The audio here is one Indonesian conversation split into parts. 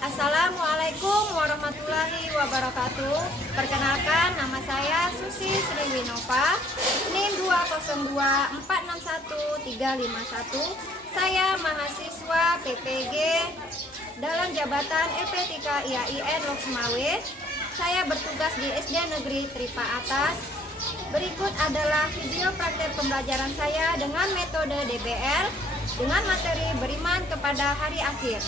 Assalamualaikum warahmatullahi wabarakatuh. Perkenalkan, nama saya Susi Sriwinova, NIM 202461351. Saya mahasiswa PPG dalam jabatan LP3 IAIN Loksmawe. Saya bertugas di SD Negeri Tripa Atas. Berikut adalah video praktek pembelajaran saya dengan metode DBL dengan materi beriman kepada hari akhir.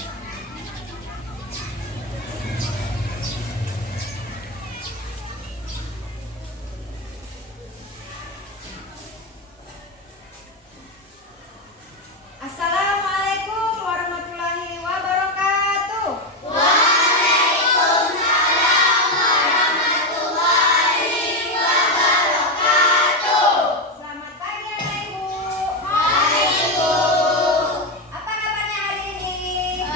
Assalamualaikum warahmatullahi wabarakatuh. Waalaikumsalam warahmatullahi wabarakatuh. Selamat pagi anak ibu. Hai Bu. Apa kabarnya hari ini?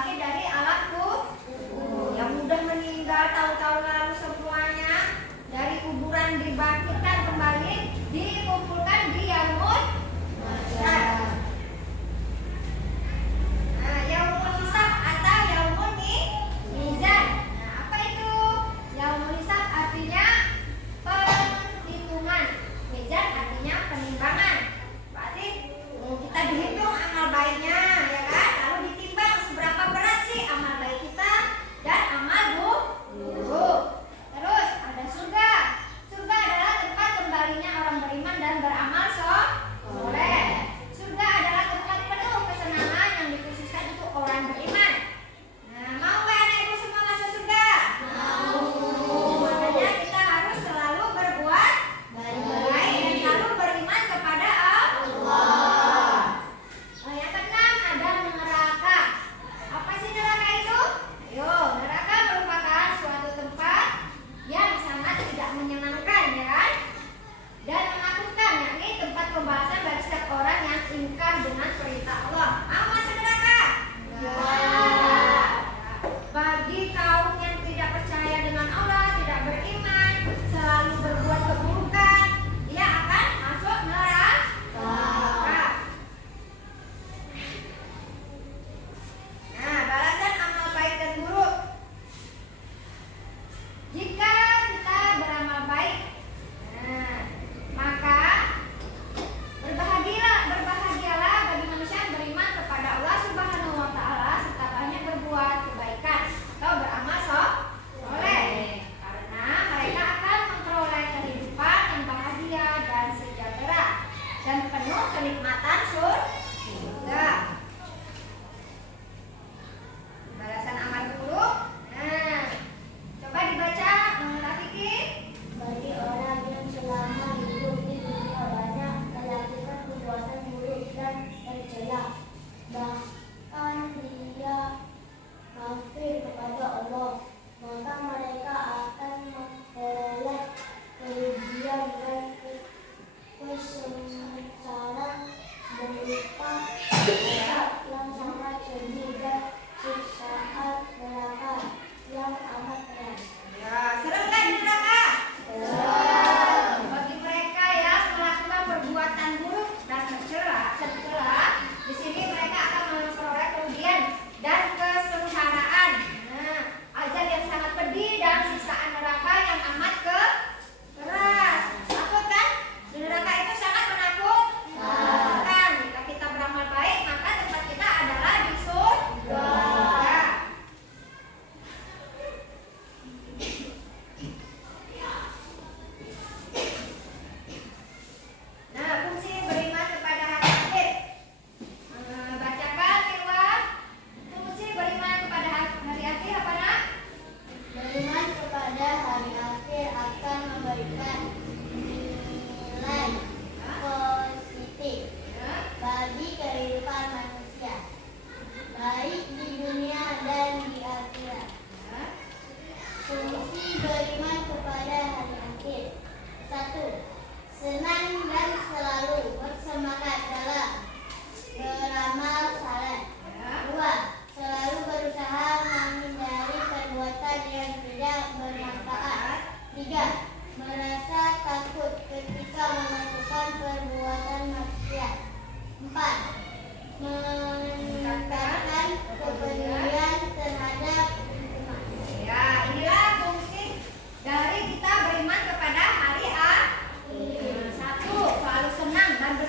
bangkit dari alam kubur. Yang udah meninggal tahun-tahun lalu semuanya dari kuburan dibangkitkan kembali, dikumpulkan di yaumul mahsyar. Nah, yaumul hisab atau yaumul mizan. Nah, apa itu? Yaumul hisab artinya perhitungan, mizan artinya penimbangan. Berarti kita dihitung amal baiknya, ya kan? Lalu ditimbang seberapa berat sih amal baik kita dan amal buruk. Terus ada surga. Surga adalah tempat kembalinya orang beriman dan beramal soleh. Surga adalah tempat penuh kesenangan yang dikhususkan untuk orang beriman. Nah, mau nggak anak ibu semua masuk surga? Mau. Makanya kita harus selalu berbuat baik dan selalu beriman kepada Allah. Yang keenam ada neraka. Apa sih neraka itu? Ayo, neraka merupakan suatu tempat yang sangat tidak menyenangkan, ya kan? Dan menakutkan, yakni tempat pembahasan bagi setiap orang yang ingkar dengan perintah Allah. Mau masuk neraka? Bagi kaum yang tidak percaya dengan Allah, tidak beriman, selalu berbuat keburukan, dia akan masuk neraka. Nah, balasan amal baik dan buruk. Jika kita beramal baik, maka berbahagialah bagi manusia yang beriman kepada Allah Subhanahu wa Ta'ala serta banyak berbuat kebaikan atau beramal soleh, karena mereka akan memperoleh kehidupan yang bahagia dan sejahtera dan penuh kenikmatan surga. Balasan amal buruk. Nah, coba dibaca, Rafiki. Bagi orang yang selama hidup di dunia banyak melakukan perbuatan buruk dan tercela, bahkan dia kafir kepada Allah, maka mereka akan memperoleh kerugian dan kesengsaraan berupa azab yang sangat sedih dan siksaan neraka yang amat keras. Ya, serem kan di neraka? Bagi mereka yang melakukan perbuatan buruk dan tercela, di sini mereka akan memperoleh kerugian dan kesengsaraan. Nah, azab yang sangat pedih dan siksaan neraka yang amat keras. Takut kan? Di neraka itu sangat menakutkan. Jika kita beramal baik, maka tempat kita adalah di surga. Nah, fungsi beriman kepada hari akhir. Bacakan, Irwan. Fungsi beriman kepada hari akhir apa, Nak? Beriman kepada hari akhir akan memberikan nilai positif bagi kehidupan manusia, baik di dunia dan di akhirat. Fungsi beriman kepada hari akhir: 1. Senang dan selalu bersemangat dalam beramal saleh. 2. Selalu berusaha menghindari perbuatan yang tidak bermanfaat. 3. Merasa takut ketika melakukan perbuatan maksiat. 4. Meningkatkan kepedulian terhadap lingkungan. Ya, inilah fungsi dari kita beriman kepada hari akhir. 1. Selalu senang dan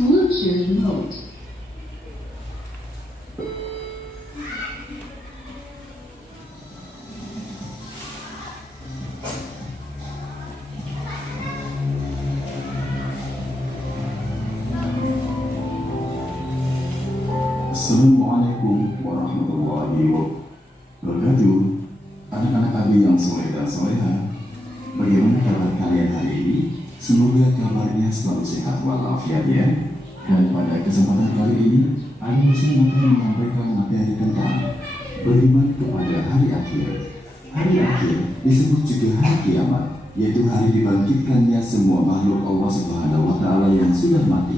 Bluetooth mode. Assalamualaikum warahmatullahi wabarakatuh. Anak-anak Abi yang soleh dan soleha, bagaimana kabar kalian hari ini? Semoga kabarnya selalu sehat walafiat ya. Dan pada kesempatan kali ini, Abi akan menyampaikan materi tentang beriman kepada hari akhir. Hari akhir disebut juga hari kiamat, yaitu hari dibangkitkannya semua makhluk Allah Subhanahu wa Ta'ala yang sudah mati.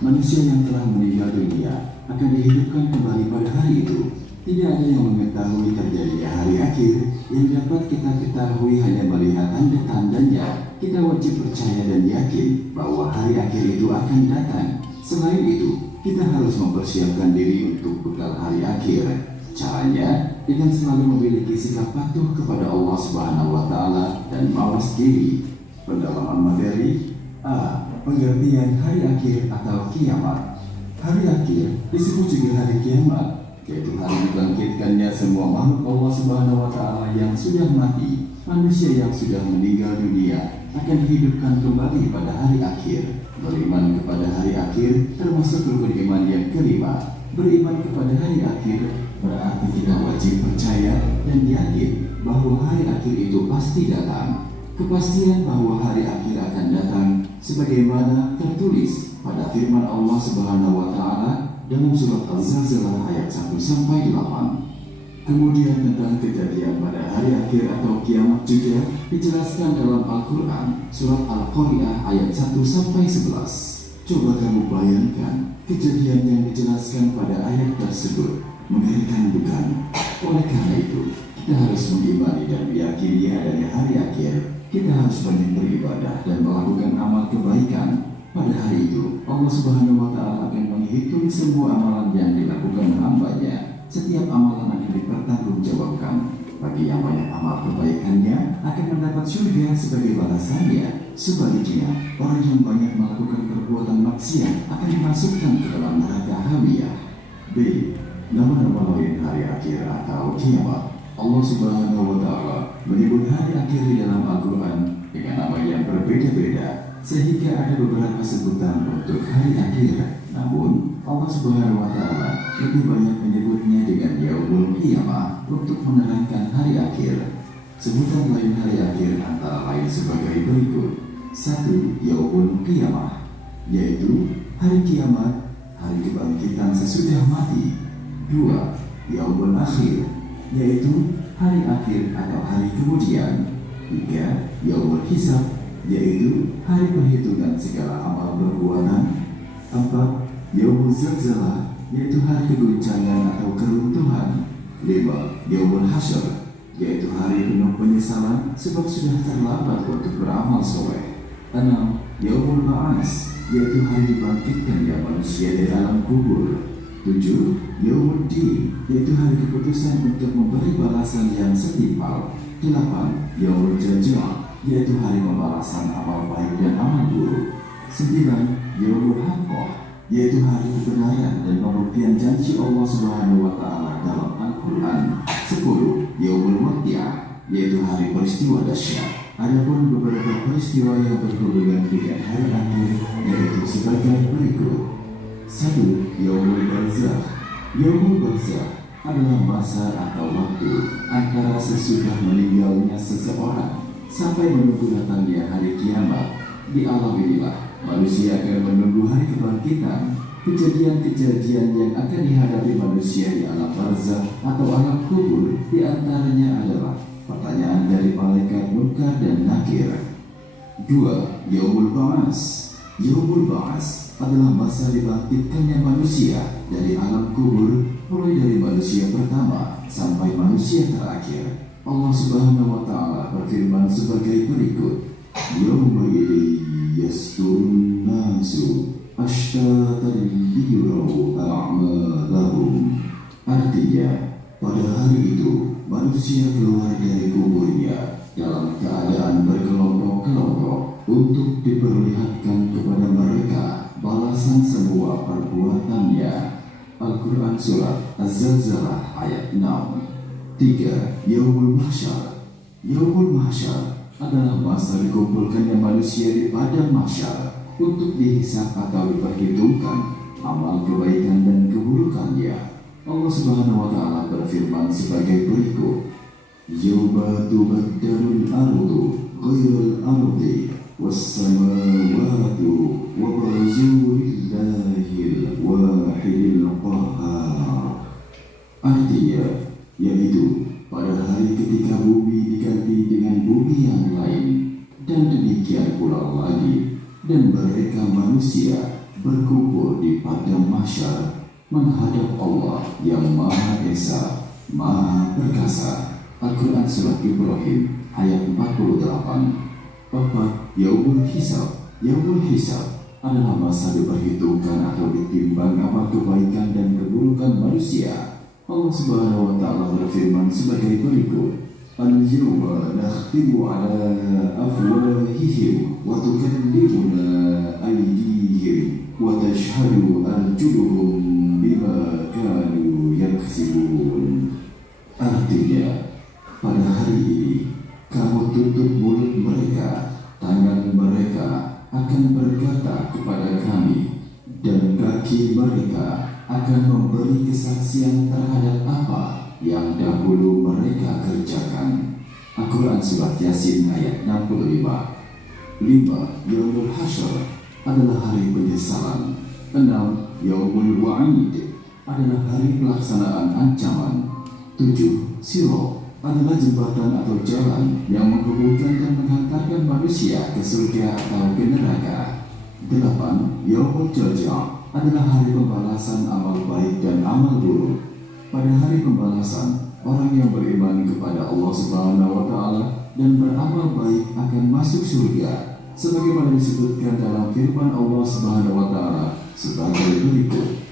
Manusia yang telah meninggal dunia akan dihidupkan kembali pada hari itu. Tidak ada yang mengetahui terjadinya hari akhir. Yang dapat kita ketahui hanya melihat tanda-tandanya. Kita wajib percaya dan yakin bahwa hari akhir itu akan datang. Selain itu, kita harus mempersiapkan diri untuk bekal hari akhir. Caranya dengan selalu memiliki sikap patuh kepada Allah Subhanahu wa Ta'ala dan mawas diri. Pendalaman materi A. Pengertian hari akhir atau kiamat. Hari akhir disebut juga hari kiamat, yaitu hari dibangkitkannya semua makhluk Allah Subhanahu wa Ta'ala yang sudah mati. Manusia yang sudah meninggal dunia akan dihidupkan kembali pada hari akhir. Beriman kepada hari akhir termasuk rukun iman yang kelima. Beriman kepada hari akhir berarti kita wajib percaya dan yakin bahwa hari akhir itu pasti datang. Kepastian bahwa hari akhir akan datang sebagaimana tertulis pada firman Allah Subhanahu wa Ta'ala dalam surat Al-Zalzalah ayat 1 sampai 8. Kemudian tentang kejadian pada hari akhir atau kiamat juga dijelaskan dalam Al-Quran surat Al-Qari'ah ayat 1 sampai 11. Coba kamu bayangkan kejadian yang dijelaskan pada ayat tersebut. Mengerikan bukan? Oleh karena itu, kita harus mengimani dan meyakini adanya hari akhir. Kita harus banyak beribadah dan melakukan amal kebaikan. Pada hari itu, Allah Subhanahu wa Ta'ala akan menghitung semua amalan yang dilakukan hamba-Nya. Setiap amalan akan dipertanggungjawabkan. Bagi yang banyak amal kebaikannya akan mendapat surga sebagai balasannya. Sebaliknya, orang yang banyak melakukan perbuatan maksiat akan dimasukkan ke dalam neraka hamiyah. B. Nama-nama lain hari akhir atau kiamat. Allah Subhanahu wa Ta'ala menyebut hari akhir di dalam Al-Quran dengan nama yang berbeda-beda, sehingga ada beberapa sebutan untuk hari akhir. Namun, Allah Subhanahu wa Ta'ala lebih banyak menyebutnya dengan Yaumul Qiyamah untuk menerangkan hari akhir. Sebutan lain hari akhir antara lain sebagai berikut. 1. Yaumul Qiyamah, yaitu hari kiamat, hari kebangkitan sesudah mati. 2. Yaumul Akhir, yaitu hari akhir atau hari kemudian. 3. Yaumul Hisab, yaitu hari perhitungan segala amal perbuatan. 4. Yaumul Zalzalah, yaitu hari keguncangan atau keruntuhan. 5. Yaumul Hasyr, yaitu hari penuh penyesalan sebab sudah terlambat untuk beramal soleh. 6. Yaumul Ba'as, yaitu hari dibangkitkannya manusia dari alam kubur. 7. Yaumul Din, yaitu hari keputusan untuk memberi balasan yang setimpal. 8. Yaumul Jazaa, yaitu hari pembalasan amal baik dan amal buruk. 9. Yaumul Haqqah, yaitu hari kebenaran dan pembuktian janji Allah Subhanahu wa Ta'ala dalam Al-Quran. 10. Yaumul Waqi'ah, yaitu hari peristiwa dahsyat. Adapun beberapa peristiwa yang berhubungan dengan hari akhir yaitu sebagai berikut. 1. Yaumul Barzakh. Yaumul Barzakh adalah masa atau waktu antara sesudah meninggalnya seseorang sampai menunggu datangnya hari kiamat. Di alam inilah manusia akan menunggu hari kebangkitan. Kejadian-kejadian yang akan dihadapi manusia di alam barzakh atau alam kubur diantaranya adalah pertanyaan dari malaikat Munkar dan Nakir. 2. Yaumul Ba'as. Yaumul Ba'as adalah masa dibangkitkannya manusia dari alam kubur, mulai dari manusia pertama sampai manusia terakhir. Allah Subhanahu wa Ta'ala berfirman sebagai berikut. Yauma idin yasturun nasu ashtatan liyuraw a'malahum. Artinya, pada hari itu manusia keluar dari kuburnya dalam keadaan berkelompok-kelompok untuk diperlihatkan kepada mereka balasan balasan semua perbuatannya. Al-Quran Surat Az-Zalzalah ayat 6. 3. Yaumul Mahsyar. Yaumul Mahsyar adalah masa dikumpulkannya manusia di padang mahsyar untuk dihisab atau diperhitungkan amal kebaikan dan keburukannya. Allah Subhanahu wa Ta'ala berfirman sebagai berikut: Yauma tubaddalul ardu ghairul ardi was-samawati wa barazu lillahil wahidil qahhar. Artinya, yaitu pada hari ketika bumi diganti dengan bumi yang lain, dan demikian pula lagi, dan mereka manusia berkumpul di padang mahsyar menghadap Allah yang Maha Esa, Maha Perkasa. Al-Quran Surat Ibrahim ayat 48. 4. Yaumul Hisab. Yaumul Hisab adalah masa diperhitungkan atau ditimbang amal kebaikan dan keburukan manusia. Allah Subhanahu wa Ta'ala berfirman sebagai berikut: Al-yawma nakhtimu ala afwahihim wa tukallimuna aydihim wa tashhadu arjuluhum bima kanu yaksibun. Artinya, pada hari ini kamu tutup mulut mereka, tangan mereka akan berkata kepada kami, dan kaki mereka akan memberi kesaksian terhadap apa yang dahulu mereka kerjakan. Al-Quran Surat Yasin ayat 65. 5. Yaumul Hasyr adalah hari penyesalan. 6. Yaumul Wa'id adalah hari pelaksanaan ancaman. 7. Sirat adalah jembatan atau jalan yang menghubungkan dan menghantarkan manusia ke surga atau ke neraka. 8. Yaumul Jazaa adalah hari pembalasan amal baik dan amal buruk. Pada hari pembalasan, orang yang beriman kepada Allah Subhanahu wa Ta'ala dan beramal baik akan masuk surga, sebagaimana disebutkan dalam firman Allah Subhanahu wa Ta'ala sebagai berikut: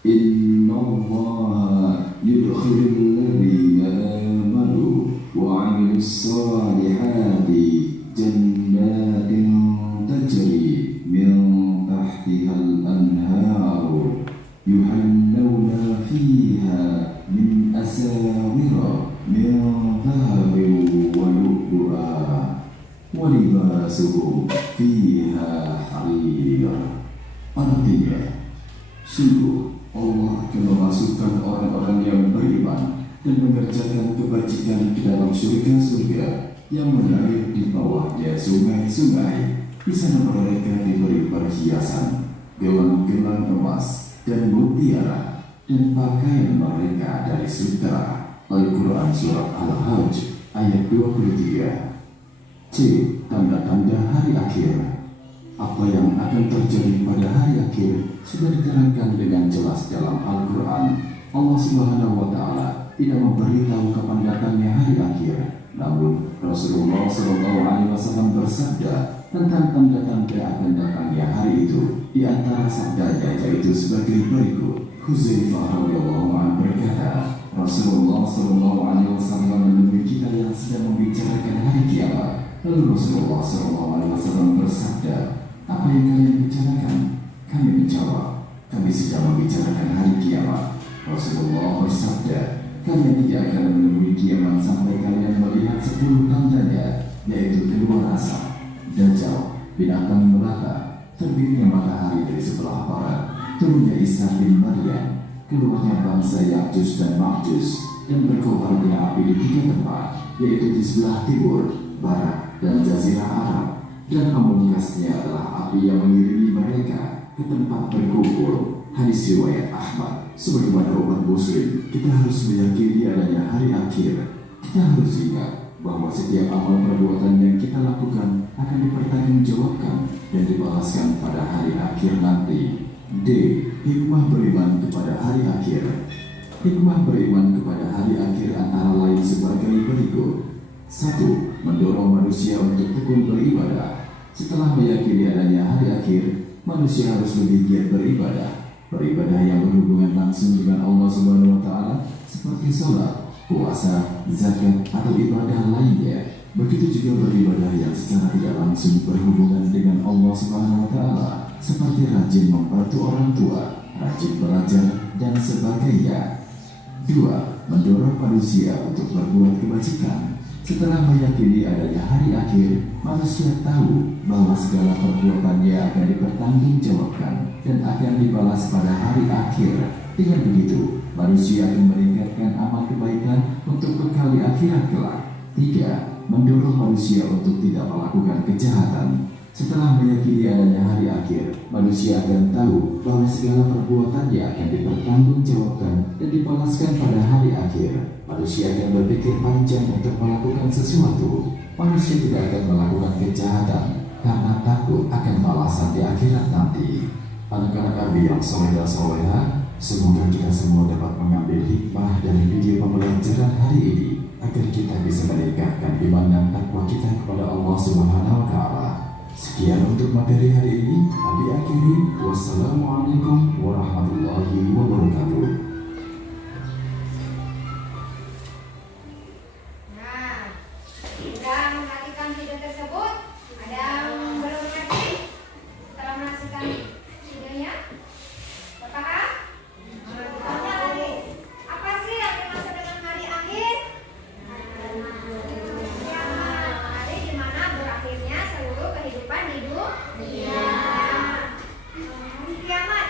Innallaha yudkhilul ladzina amanu wa 'amilus shalihati jannatin tajri min tahtihal anharu yuhallawna fiha min asawira min dhahabin wa lu'lu'a wa libasuhum fiha harir. Artinya, sungguh Allah akan memasukkan orang-orang yang beriman dan mengerjakan kebajikan ke dalam surga-surga yang mengalir di bawahnya sungai-sungai. Di sana mereka diberi perhiasan, gelang-gelang emas dan mutiara, dan pakaian mereka dari sutra. Al-Quran Surat Al-Hajj ayat 23. C. Tanda-tanda hari akhir. Apa yang akan terjadi pada hari akhir sudah diterangkan dengan jelas dalam Al-Quran. Allah Subhanahu wa Ta'ala tidak memberitahu kapan datangnya hari akhir, namun Rasulullah SAW bersabda tentang tanda-tanda akan datangnya hari itu. Di antara sabdanya yaitu sebagai berikut: Hudzaifah radhiyallahu anhu berkata, Rasulullah SAW menemui kita yang sedang membicarakan hari kiamat. Lalu Rasulullah SAW bersabda, apa yang kalian bicarakan? Kami menjawab, kami sedang membicarakan hari kiamat. Rasulullah bersabda, kalian tidak akan menemui kiamat sampai kalian melihat 10 tandanya, yaitu keluar asap, Dajjal, binatang melata, terbitnya matahari dari sebelah barat, turunnya Isa bin Maryam, keluarnya bangsa Ya'juj dan Ma'juj, dan berkobarnya api di 3 tempat, yaitu di sebelah timur, barat, dan jazirah Arab, dan pamungkasnya adalah api yang mengiringi mereka ke tempat berkumpul. Hadis riwayat Ahmad. Sebagaimana umat muslim, kita harus meyakini adanya hari akhir. Kita harus ingat bahwa setiap amal perbuatan yang kita lakukan akan dipertanggungjawabkan dan dibalaskan pada hari akhir nanti. D. Hikmah beriman kepada hari akhir. Hikmah beriman kepada hari akhir antara lain sebagai berikut: 1. Mendorong manusia untuk tekun beribadah. Setelah meyakini adanya hari akhir, manusia harus lebih giat beribadah. Beribadah yang berhubungan langsung dengan Allah Subhanahu wa Ta'ala, seperti sholat, puasa, zakat, atau ibadah lainnya. Begitu juga beribadah yang secara tidak langsung berhubungan dengan Allah Subhanahu wa Ta'ala, seperti rajin membantu orang tua, rajin belajar, dan sebagainya. 2. Mendorong manusia untuk berbuat kebajikan. Setelah meyakini adanya hari akhir, manusia tahu bahwa segala perbuatannya akan dipertanggungjawabkan dan akan dibalas pada hari akhir. Dengan begitu, manusia akan meningkatkan amal kebaikan untuk bekal di akhirat kelak. 3. Mendorong manusia untuk tidak melakukan kejahatan. Setelah meyakini adanya hari akhir, manusia akan tahu bahwa segala perbuatannya akan dipertanggungjawabkan dan dibalaskan pada hari akhir. Manusia akan berpikir panjang untuk melakukan sesuatu. Manusia tidak akan melakukan kejahatan karena takut akan balasan di akhirat nanti. Anak-anak Abi yang soleh dan soleha, semoga kita semua dapat mengambil hikmah dari video pembelajaran hari ini agar kita bisa meningkatkan iman dan takwa kita kepada Allah Subhanahu wa Ta'ala. Sekian untuk materi hari ini. Abi akhiri. Wassalamualaikum warahmatullahi wabarakatuh. Nah, sudah memperhatikan video tersebut? Ada yang belum mengerti setelah menyaksikan videonya? Berpaham? Tanya lagi. Apa sih yang dimaksud dengan hari akhir? Kiamat. Hari di mana berakhirnya seluruh kehidupan di dunia. Kiamat.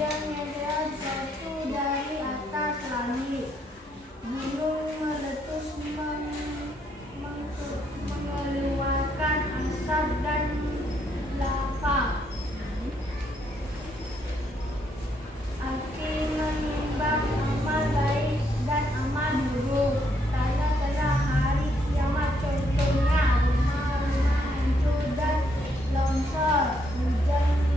hujan meteor jatuh dari atas langit. Gunung meletus mengeluarkan asap dan lava. Api menimbang amal baik dan amal buruk. Tanda-tanda hari kiamat contohnya rumah-rumah hancur dan longsor, hujan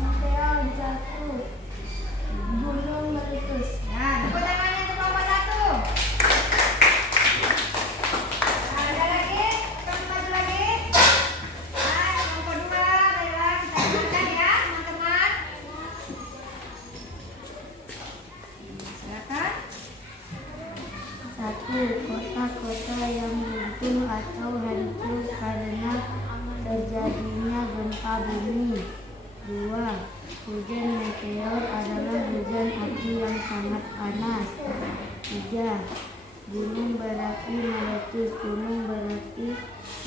meteor jatuh, gunung meletus. Nah, tepuk tangannya untuk kelompok 1. Nah, ada lagi? Kelompok lagi? Nah, kelompok 2, baiklah kita dengarkan ya, teman-teman. Silakan. 1. Kota-kota yang runtuh atau hancur karena terjadinya gempa bumi. 2. Hujan meteor adalah hujan api yang sangat panas. 3. Gunung berapi meletus. Gunung berapi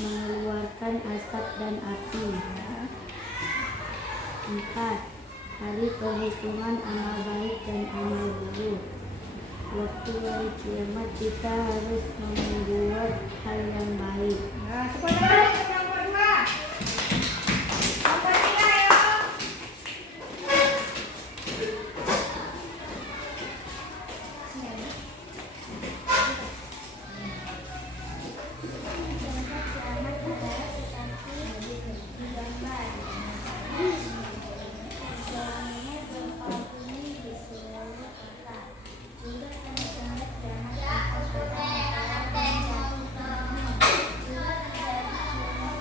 mengeluarkan asap dan api. 4. Hari perhitungan amal baik dan amal buruk. Waktu hari kiamat kita harus membuat hal yang baik. Nah, tepuk tangan untuk kelompok 2. Kelompok 3 ya. Kiamat adalah seperti digambar. Terjadinya gempa bumi di seluruh kota. Juga tanda-tanda kiamat akan ada meteor dan jatuh. Juga terjadi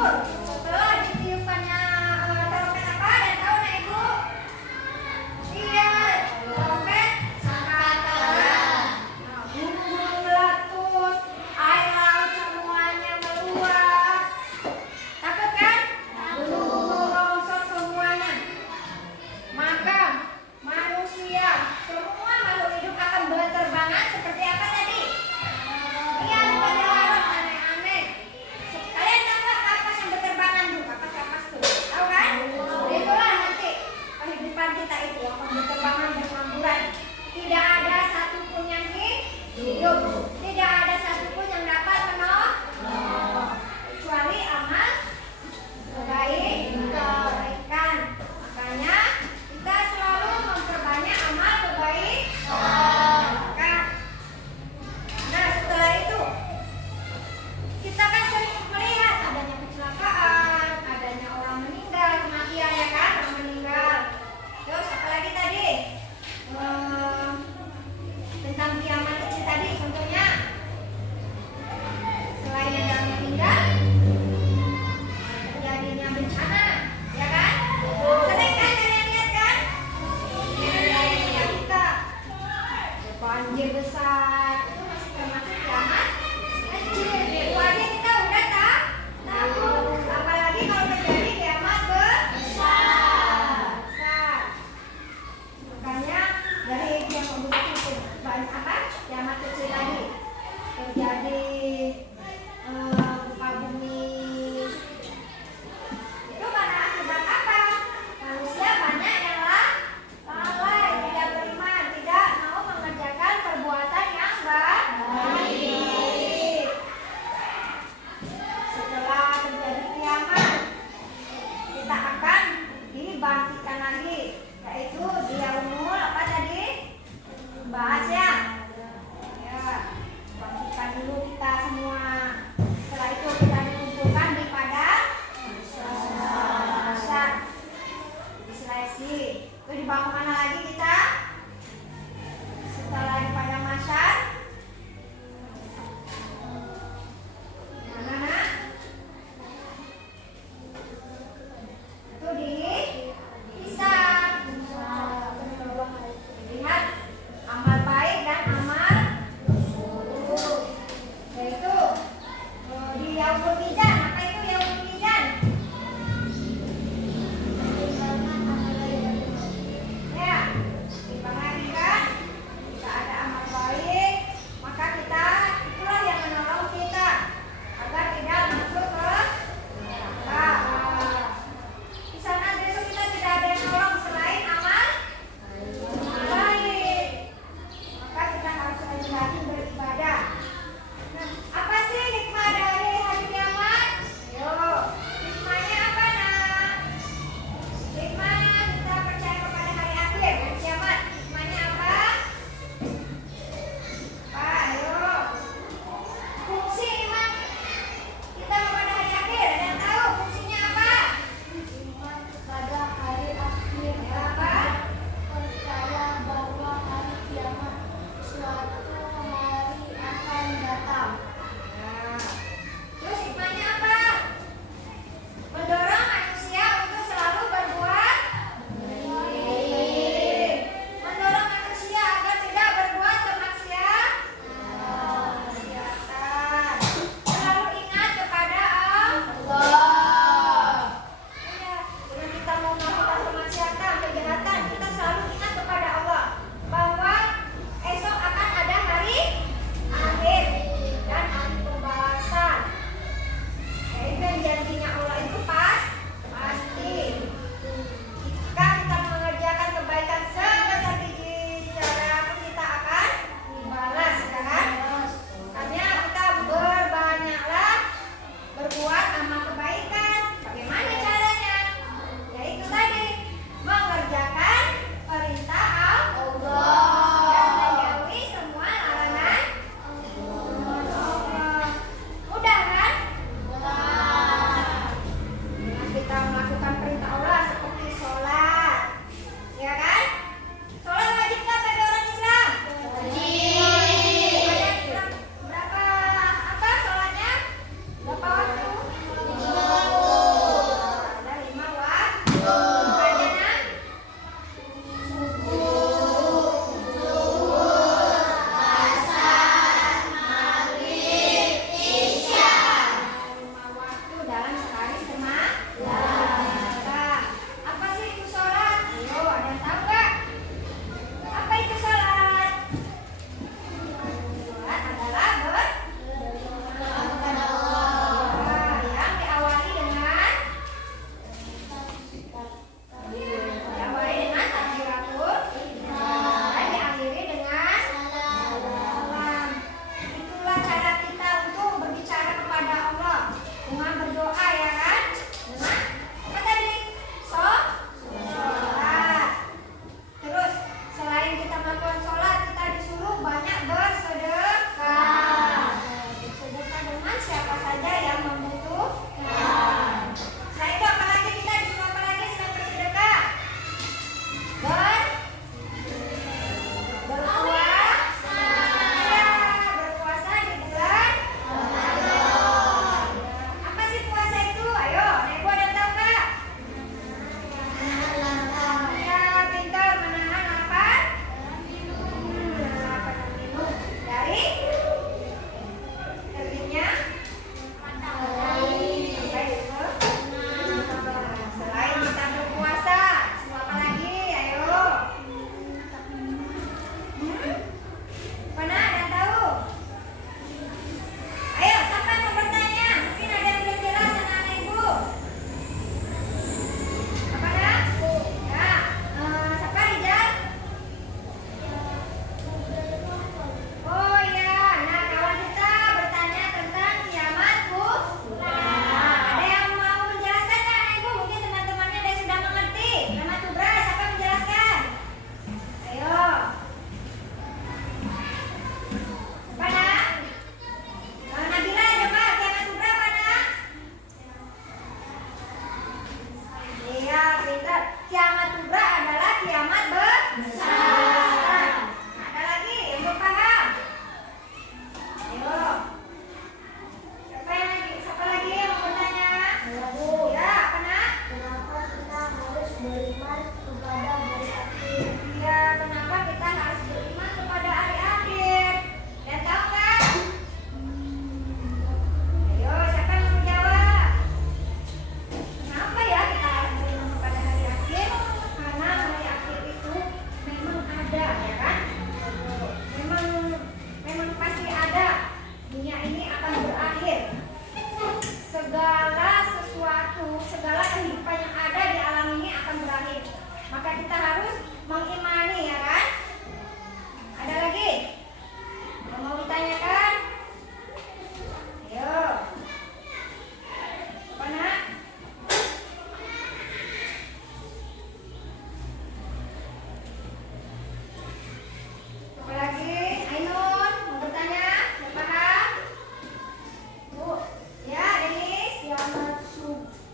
tidur setelah ditiupkannya trompet apa dan tahu nak ibu? Iya, trompet sangkakala. Nah, gunung-gunung meletus, air laut semuanya meluap. Takut kan? Gunung-gunung rongsok semuanya. Maka manusia, semua makhluk hidup akan berterbangan seperti apa tadi? Iya, berterbangan aneh-aneh. Kalian tahu nggak kapas yang berterbangan?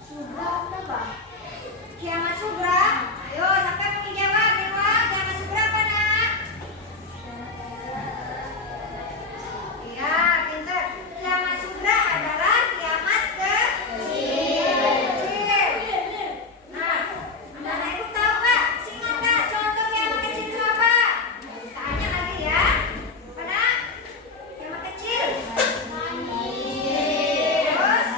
sugra apa? Kiamat sugra. Ayo, siapa yang mau dijawab? Jawab. Kiamat sugra apa, Nak? Iya, pintar. Kiamat sugra adalah kiamat kecil. Nah, anak-anak ibu tahu Kak? Singkat Kak, contoh kiamat kecil itu apa? Tanya lagi ya. Pada kiamat kecil. Terus?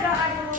doa dulu.